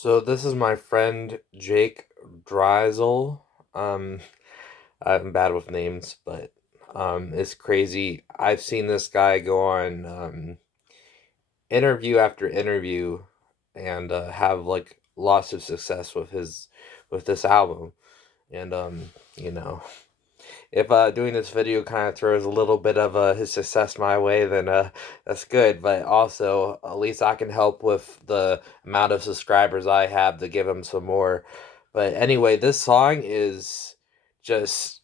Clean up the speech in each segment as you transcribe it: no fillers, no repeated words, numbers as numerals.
So this is my friend Jake Dreisel. Um, I'm bad with names, but it's crazy. I've seen this guy go on interview after interview and have like lots of success with this album. And you know, if doing this video kind of throws a little bit of his success my way, then that's good. But also, at least I can help with the amount of subscribers I have to give him some more. But anyway, this song is just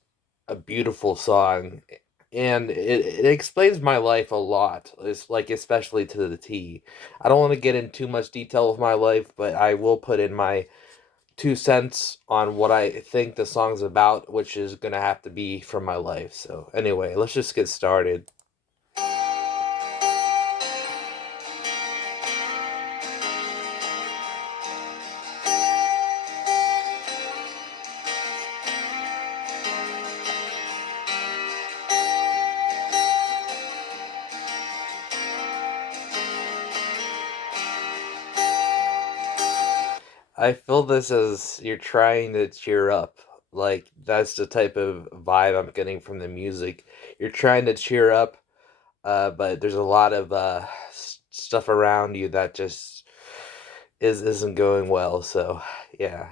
a beautiful song, and it explains my life a lot. It's like especially to the T. I don't want to get in too much detail of my life, but I will put in my 2 cents on what I think the song's about, which is gonna have to be from my life. So anyway, let's just get started. I feel this as you're trying to cheer up. Like that's the type of vibe I'm getting from the music. You're trying to cheer up, but there's a lot of stuff around you that just isn't going well. So yeah.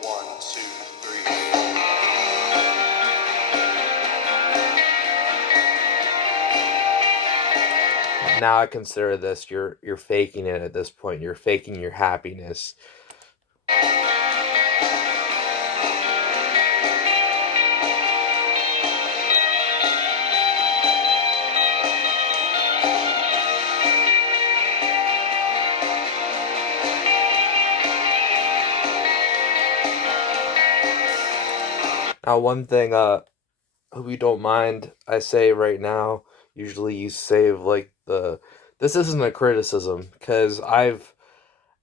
One, two, three. Now I consider this you're faking it at this point. You're faking your happiness. Now one thing hope you don't mind I say right now. Usually you save like the this isn't a criticism because I've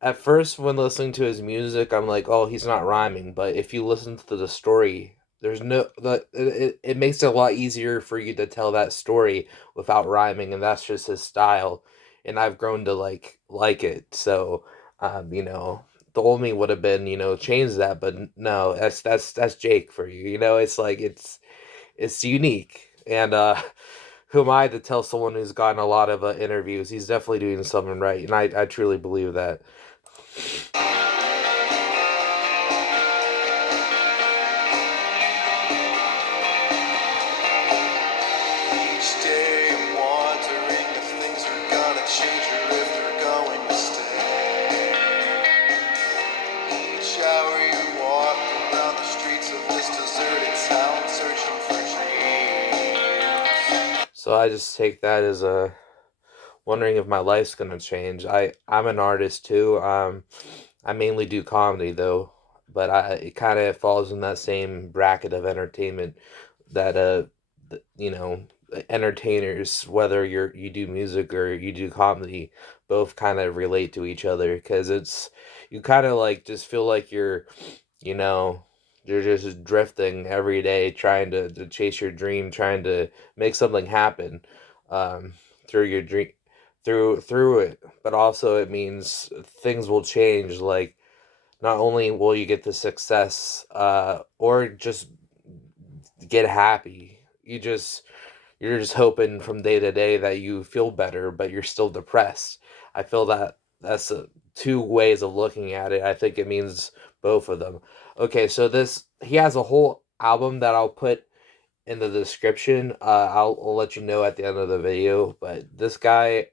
at first when listening to his music I'm like, oh, he's not rhyming, but if you listen to the story, there's no it makes it a lot easier for you to tell that story without rhyming, and that's just his style, and I've grown to like it. So the old me would have been, change that, but no, that's Jake for you. It's like it's unique. And who am I to tell someone who's gotten a lot of interviews? He's definitely doing something right, and I truly believe that. Each day I'm wondering if things are gonna change or if they're going to stay. Each hour you walk around the streets of this deserted town searching for dreams. So I just take that as a wondering if my life's gonna change. I'm an artist too. I mainly do comedy though, but it kind of falls in that same bracket of entertainment that you know entertainers, whether you do music or you do comedy, both kind of relate to each other because it's you kind of like just feel like you know you're just drifting every day trying to chase your dream, trying to make something happen um through your dream, through it. But also it means things will change. Like not only will you get the success or just get happy, you're just hoping from day to day that you feel better, but you're still depressed. I feel that that's two ways of looking at it. I think it means both of them. Okay, so this he has a whole album that I'll put in the description. I'll let you know at the end of the video. But this guy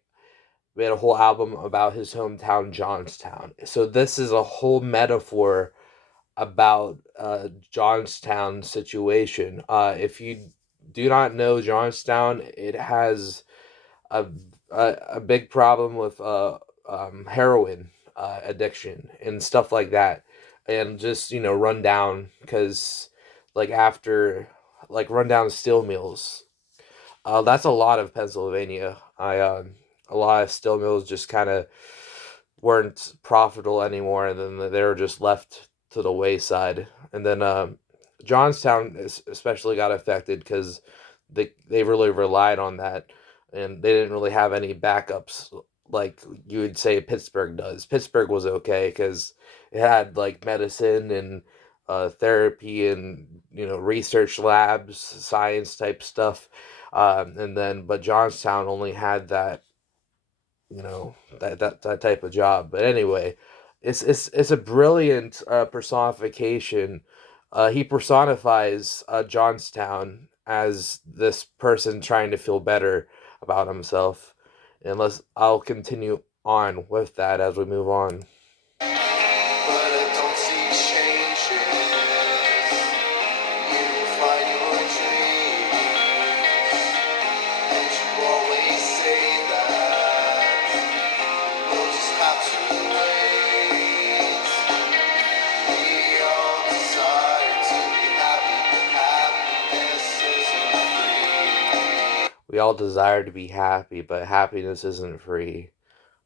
made a whole album about his hometown, Johnstown. So this is a whole metaphor about Johnstown situation. If you do not know Johnstown, it has a a big problem with heroin addiction and stuff like that, and just run down because like after like run down steel mills. That's a lot of Pennsylvania. A lot of steel mills just kind of weren't profitable anymore, and then they were just left to the wayside. And then Johnstown especially got affected because they really relied on that, and they didn't really have any backups like you would say Pittsburgh does. Pittsburgh was okay because it had like medicine and therapy and research labs, science type stuff, and then but Johnstown only had that that type of job. But anyway, it's a brilliant personification. He personifies Johnstown as this person trying to feel better about himself. And I'll continue on with that as we move on. But I don't see changes. You find your dreams, and you always say that we'll just have to wait. We all desire to be happy, but happiness isn't free. We all desire to be happy, but happiness isn't free.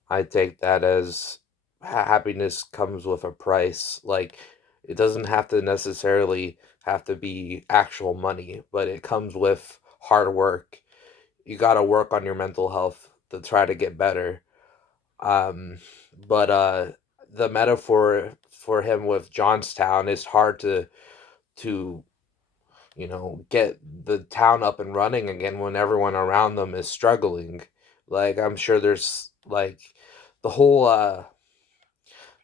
I take that as happiness comes with a price. Like it doesn't have to necessarily have to be actual money, but it comes with hard work. You got to work on your mental health to try to get better. Um, but the metaphor for him with Johnstown is hard to get the town up and running again when everyone around them is struggling. Like I'm sure there's like the whole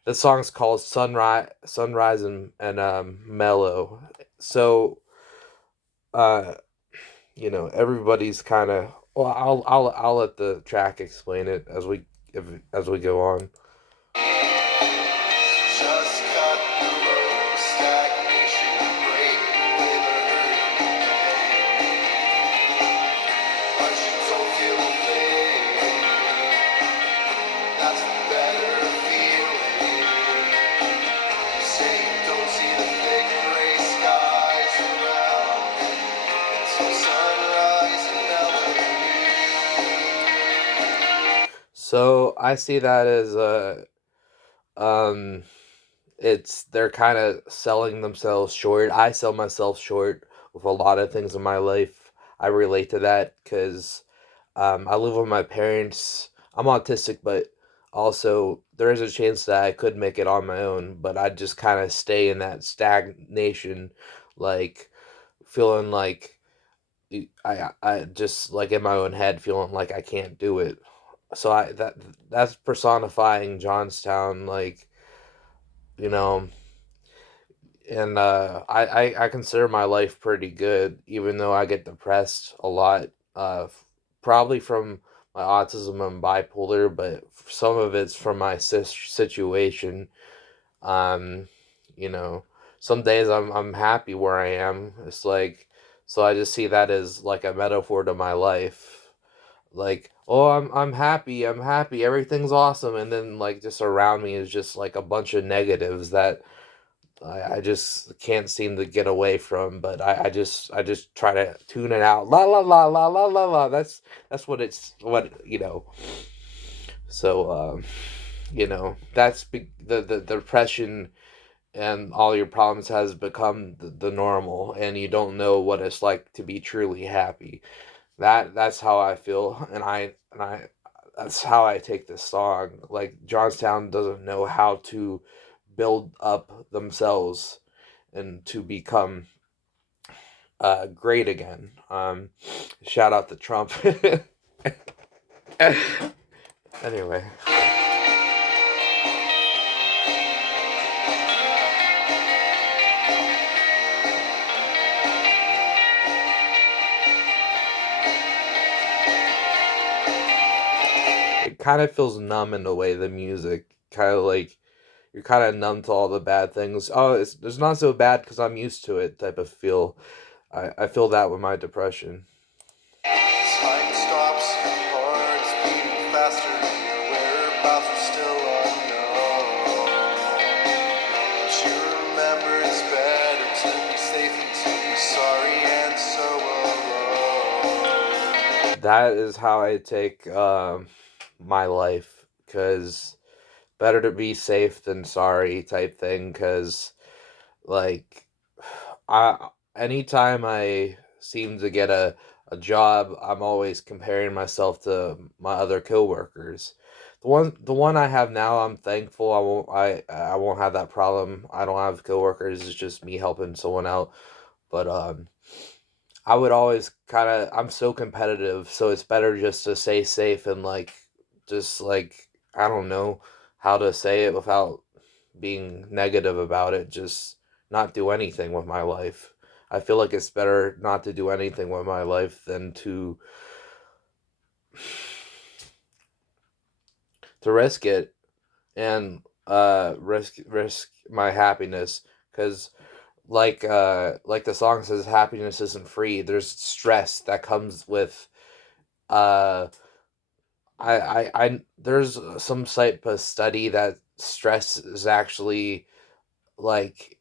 the song's called Sunrise and Mellow. So uh everybody's kind of well I'll let the track explain it as we go on. Just cut the road, stagnation, break away the hurricane. But you don't feel a thing. That's the better feeling. You say you don't see the thick gray skies around. So sunrise and So I see that as a um it's they're kind of selling themselves short. I sell myself short with a lot of things in my life. I relate to that because I live with my parents. I'm autistic, but also there is a chance that I could make it on my own, but I just kind of stay in that stagnation, like feeling like I just like in my own head feeling like I can't do it. So that's personifying Johnstown, like you know and I consider my life pretty good, even though I get depressed a lot. Probably from my autism and bipolar, but some of it's from my situation. Um, you know, some days I'm happy where I am. It's like so I just see that as like a metaphor to my life. Like, oh, I'm happy, everything's awesome, and then like just around me is just like a bunch of negatives that I just can't seem to get away from, but I just try to tune it out. La la la la la la la. That's what it's what So the depression and all your problems has become the normal, and you don't know what it's like to be truly happy. That's how I feel, and I that's how I take this song. Like Johnstown doesn't know how to build up themselves and to become great again. Shout out to Trump. Anyway, it kind of feels numb in a way. The music kind of like you're kind of numb to all the bad things. Oh, it's not so bad because I'm used to it. Type of feel. I feel that with my depression. time stops, your heart's beating faster, your whereabouts are still unknown. But you remember it's better to be safe than to be sorry and so alone. That is how I take my life because better to be safe than sorry type thing because like I anytime I seem to get a job, I'm always comparing myself to my other coworkers. The one I have now, I'm thankful I won't have that problem. I don't have coworkers. It's just me helping someone out. But I would always kind of I'm so competitive, so it's better just to stay safe and like just like I don't know how to say it without being negative about it, just not do anything with my life. I feel like it's better not to do anything with my life than to risk it and risk my happiness cuz like the song says happiness isn't free. There's stress that comes with uh I there's some type of study that stress is actually like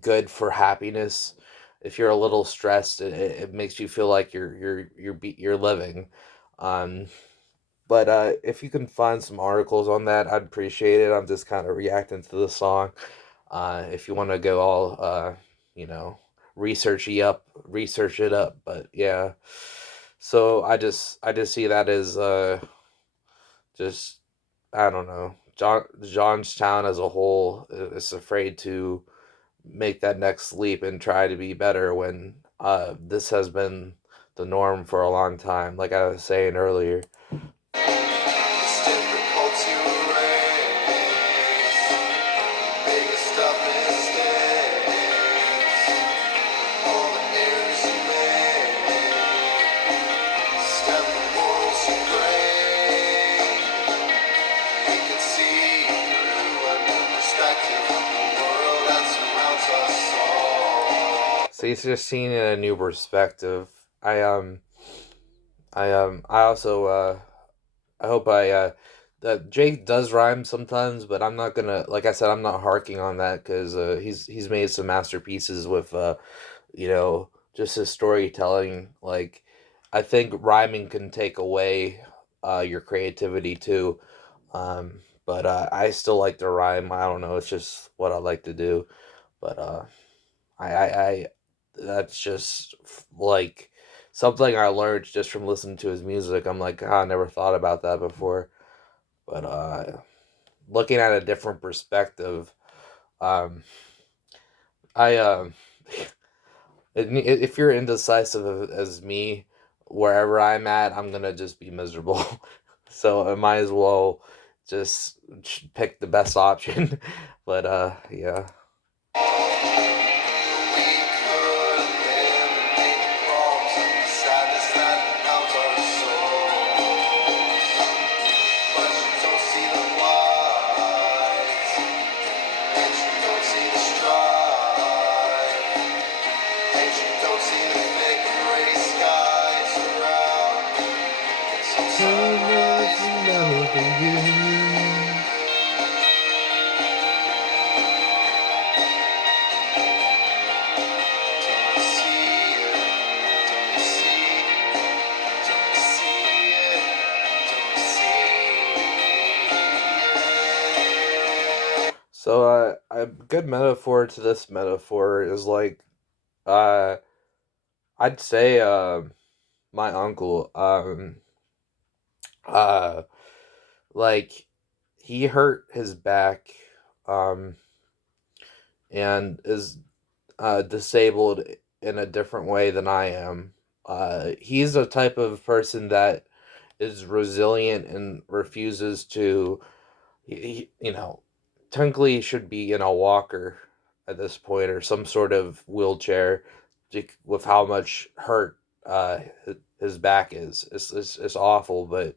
good for happiness. If you're a little stressed, it makes you feel like you're living. Um, but if you can find some articles on that, I'd appreciate it. I'm just kind of reacting to the song. If you want to go all you know, research it up. But yeah, so I just see that as just I don't know. Johnstown as a whole is afraid to make that next leap and try to be better when this has been the norm for a long time, like I was saying earlier. It's difficult to erase biggest of mistakes. All the errors you made, step the morals you break. We can see through a new perspective of the world that surrounds us all. So he's just seeing it in a new perspective. I also I hope that Jake does rhyme sometimes, but I'm not gonna like I said I'm not harking on that because he's made some masterpieces with you know, just his storytelling. Like, I think rhyming can take away your creativity too. But I still like to rhyme. I don't know. It's just what I like to do. But I that's just like something I learned just from listening to his music. I'm like, I never thought about that before. But looking at a different perspective, um, I if you're indecisive as me, wherever I'm at, I'm gonna just be miserable. So I might as well just pick the best option. But yeah. We could eliminate the problems and the sadness that numbs our souls. But you don't see the lights, and you don't see the strife, and you don't see the thick gray skies around. So sunrise, you know the view. Don't see it, don't see, don't see it, don't see it. So a good metaphor to this metaphor is like uh I'd say my uncle uh like he hurt his back um and is disabled in a different way than I am. He's a type of person that is resilient and refuses to, you know, technically should be in a walker at this point or some sort of wheelchair with how much hurt his back is. It's awful, but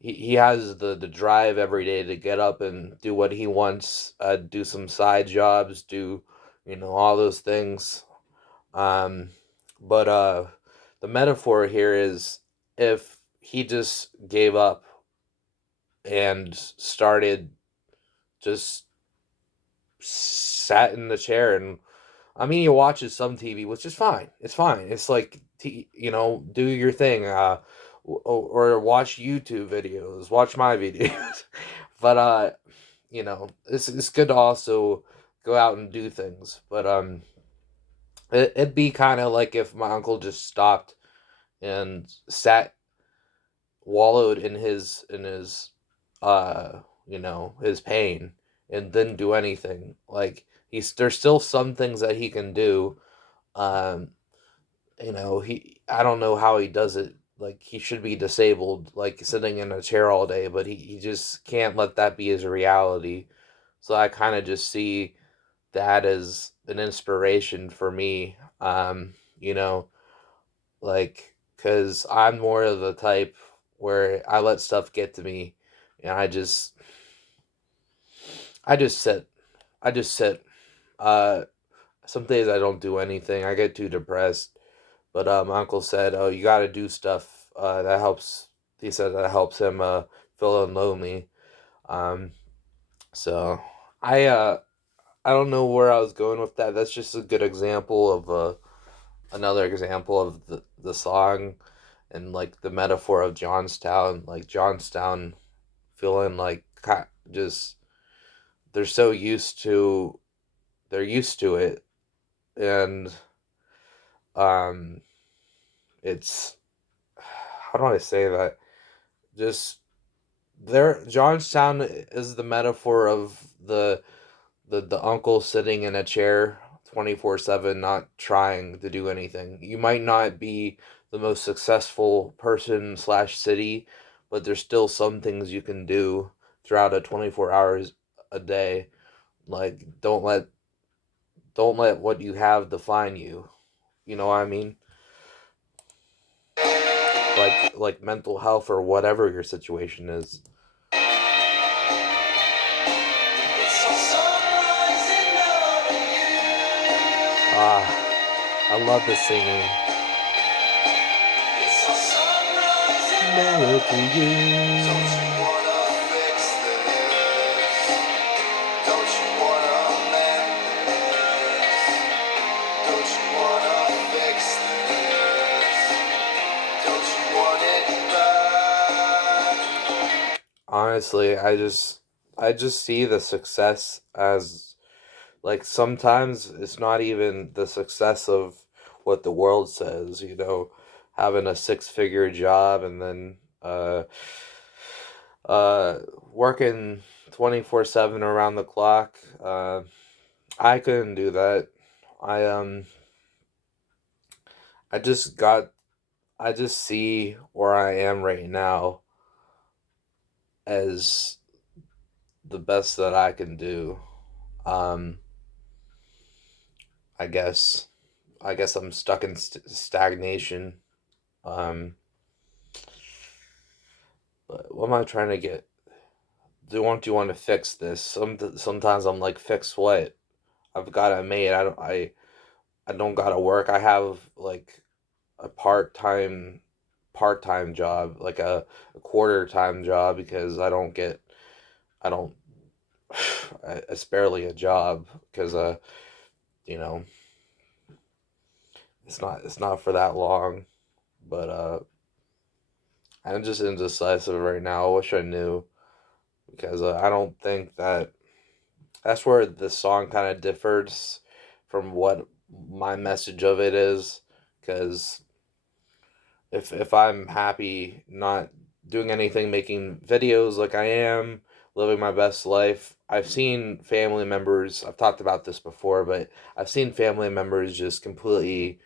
he has the drive every day to get up and do what he wants, do some side jobs, do you know all those things. Um, but the metaphor here is if he just gave up and started just sat in the chair and I mean he watches some TV, which is fine. It's fine. It's like you know, do your thing. Or watch YouTube videos, watch my videos. But you know, it's good to also go out and do things. But it'd be kind of like if my uncle just stopped and sat, wallowed in his his pain, and didn't do anything. Like, there's still some things that he can do. Um, he I don't know how he does it. Like, he should be disabled, like sitting in a chair all day, but he just can't let that be his reality. So I kind of just see that as an inspiration for me. Like, because I'm more of the type where I let stuff get to me, and I just sit. I just sit. Uh, some days I don't do anything. I get too depressed. But my uncle said, "Oh, you got to do stuff. That helps." He said that helps him feel lonely. Um, so I don't know where I was going with that. That's just a good example of another example of the song, and like the metaphor of Johnstown. Like Johnstown feeling like just they're so used to it, and um it's, how do I say that, just there, Johnstown is the metaphor of the uncle sitting in a chair 24/7, not trying to do anything. You might not be the most successful person slash city, but there's still some things you can do throughout a 24 hours a day. Like, don't let what you have define you. You know what I mean? Like mental health or whatever your situation is. Ah, I love the singing. Mellow to Don't you. you wanna fix this? Don't you wanna mend this? Don't you wanna fix this? Don't you want it back? Honestly, I just see the success as, like, sometimes it's not even the success of what the world says, having a six-figure job, and then uh working 24/7 around the clock. I couldn't do that. I I just got I just see where I am right now as the best that I can do. Um I guess I'm stuck in stagnation. Um, but what am I trying to get? Do you want to fix this? Sometimes I'm like, fix what? I've got it made. I don't gotta work. I have like a part time job, like a quarter time job, because I don't it's barely a job, because you know it's not for that long. But I'm just indecisive right now. I wish I knew, because I don't think that's where the song kind of differs from what my message of it is. Because if I'm happy not doing anything, making videos like I am, living my best life, I've seen family members. I've talked about this before, but I've seen family members just completely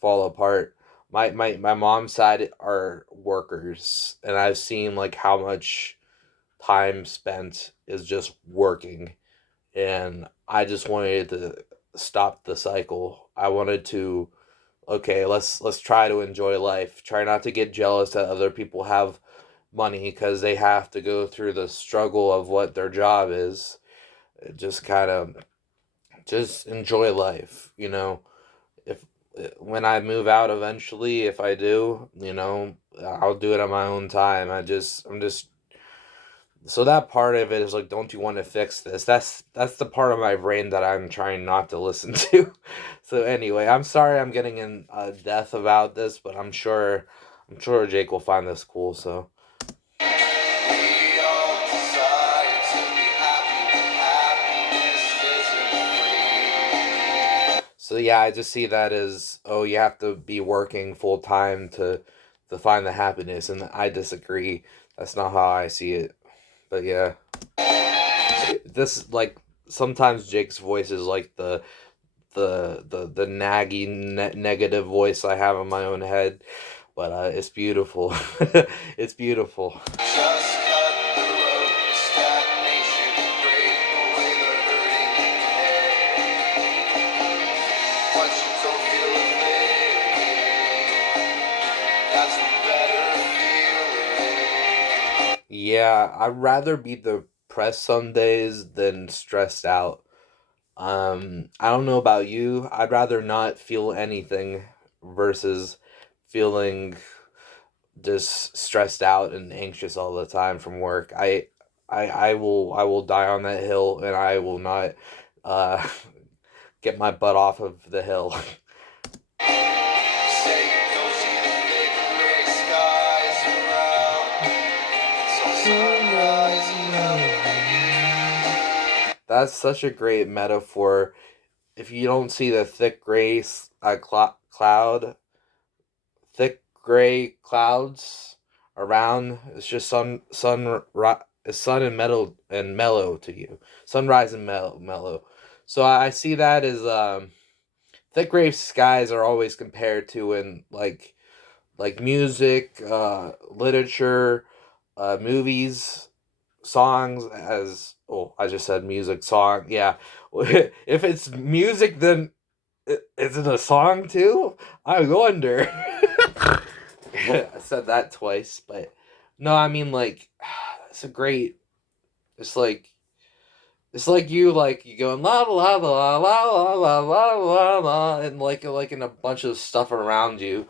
fall apart. My mom's side are workers, and I've seen like how much time spent is just working, and I just wanted to stop the cycle. I wanted to, okay, let's try to enjoy life. Try not to get jealous that other people have money because they have to go through the struggle of what their job is. Just kind of just enjoy life, if when I move out eventually, if I do, I'll do it on my own time. I'm just so that part of it is like, don't you want to fix this? That's the part of my brain that I'm trying not to listen to. So anyway, I'm sorry I'm getting in depth about this, but I'm sure Jake will find this cool. So We all desire to be happy, but happiness isn't So yeah, I just see that as, oh, you have to be working full time to find the happiness, and I disagree. That's not how I see it. But yeah, this like sometimes Jake's voice is like the nagging negative voice I have in my own head, but it's beautiful. It's beautiful. Just cut the road to stagnation, break away the hurting pain. But you don't feel a thing. That's the better feeling. Yeah, I'd rather be depressed some days than stressed out. I don't know about you. I'd rather not feel anything versus feeling just stressed out and anxious all the time from work. I will die on that hill, and I will not uh get my butt off of the hill. Say you don't see the thick gray skies around. So sunrise and melody. That's such a great metaphor. If you don't see the thick gray cloud, thick gray clouds around, it's just it's sun and metal and mellow to you. Sunrise and mellow. So I see that as thick gray skies are always compared to in like music, literature, movies, songs as, oh, I just said music song. Yeah. If it's music, then is it a song too? I wonder. I said that twice, but no, I mean like it's a great. It's like it's like you going la la la la la la la la la, and like in a bunch of stuff around you,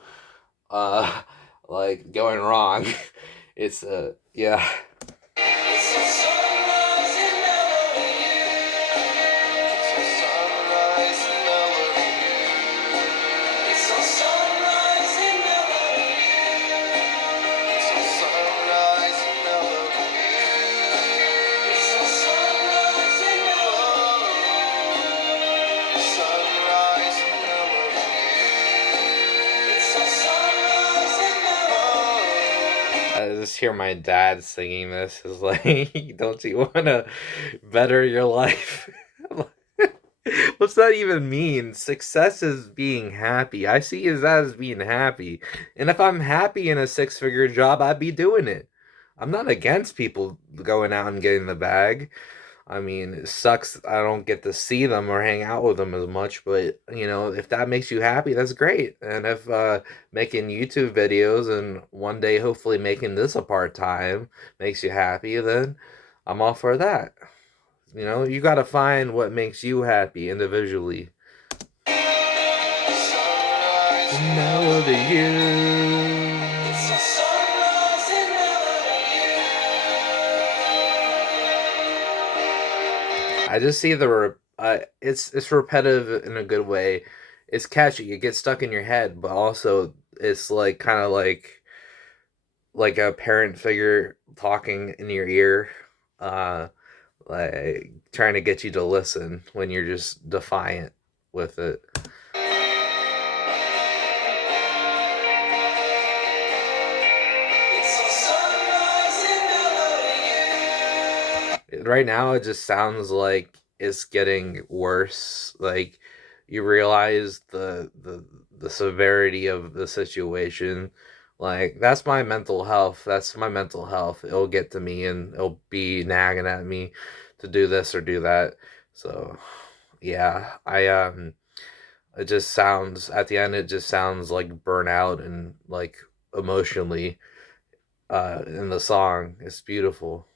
uh, like going wrong. It's yeah. It's a sunrise and melody. It's a sunrise and melody. It's a sunrise and melody. It's a sunrise and melody. It's a sunrise and melody. Sunrise and melody. It's a sunrise and melody. I just hear my dad singing this. Is like, don't you want to better your life? What's that even mean? Success is being happy. I see as that as being happy. And if I'm happy in a six-figure job, I'd be doing it. I'm not against people going out and getting the bag. I mean, it sucks I don't get to see them or hang out with them as much, but if that makes you happy, that's great. And if making YouTube videos and one day hopefully making this a part-time makes you happy, then I'm all for that. You got to find what makes you happy individually. Sunrise and Mellow to melody. It's a you. sunrise and I just see it's repetitive in a good way. It's catchy. It gets stuck in your head, but also it's like kind of like a parent figure talking in your ear, uh, like trying to get you to listen when you're just defiant with it. It's a sunrise and melody. Right now, it just sounds like it's getting worse. Like you realize the severity of the situation. Like that's my mental health. That's my mental health. It'll get to me and it'll be nagging at me to do this or do that. So yeah, it just sounds at the end. It just sounds like burnout and like emotionally. In the song, it's beautiful.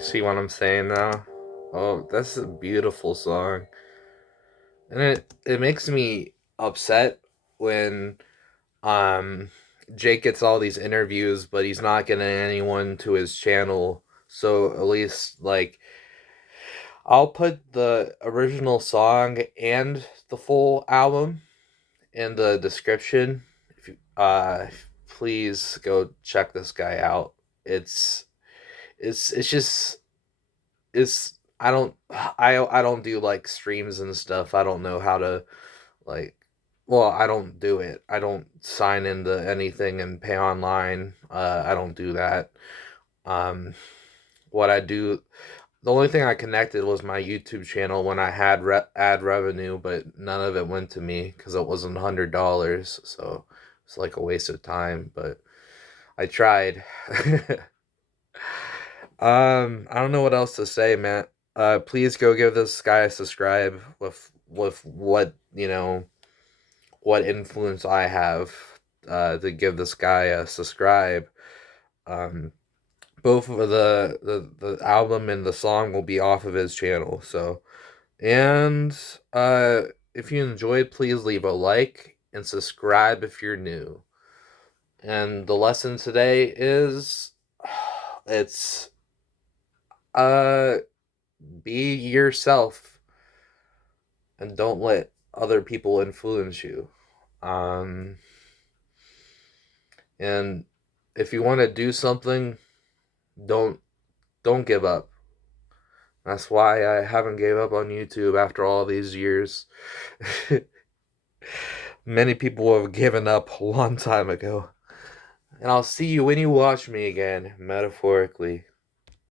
See what I'm saying now? Oh, that's a beautiful song. And it makes me upset when Um, Jake gets all these interviews, but he's not getting anyone to his channel. So at least like I'll put the original song and the full album in the description. If you please go check this guy out. It's it's just it's I don't do like streams and stuff. I don't know how to like well, I don't do it. I don't sign into anything and pay online. I don't do that. Um what I do the only thing I connected was my YouTube channel when I had ad revenue, but none of it went to me because it wasn't $100. So it's like a waste of time, but I tried. I don't know what else to say, man. Please go give this guy a subscribe with what what influence I have to give this guy a subscribe. Um, both of the album and the song will be off of his channel. So and if you enjoyed, please leave a like and subscribe if you're new. And the lesson today is it's uh be yourself and don't let other people influence you. Um and if you want to do something, don't don't give up. That's why I haven't gave up on YouTube after all these years. Many people have given up a long time ago. And I'll see you when you watch me again, metaphorically.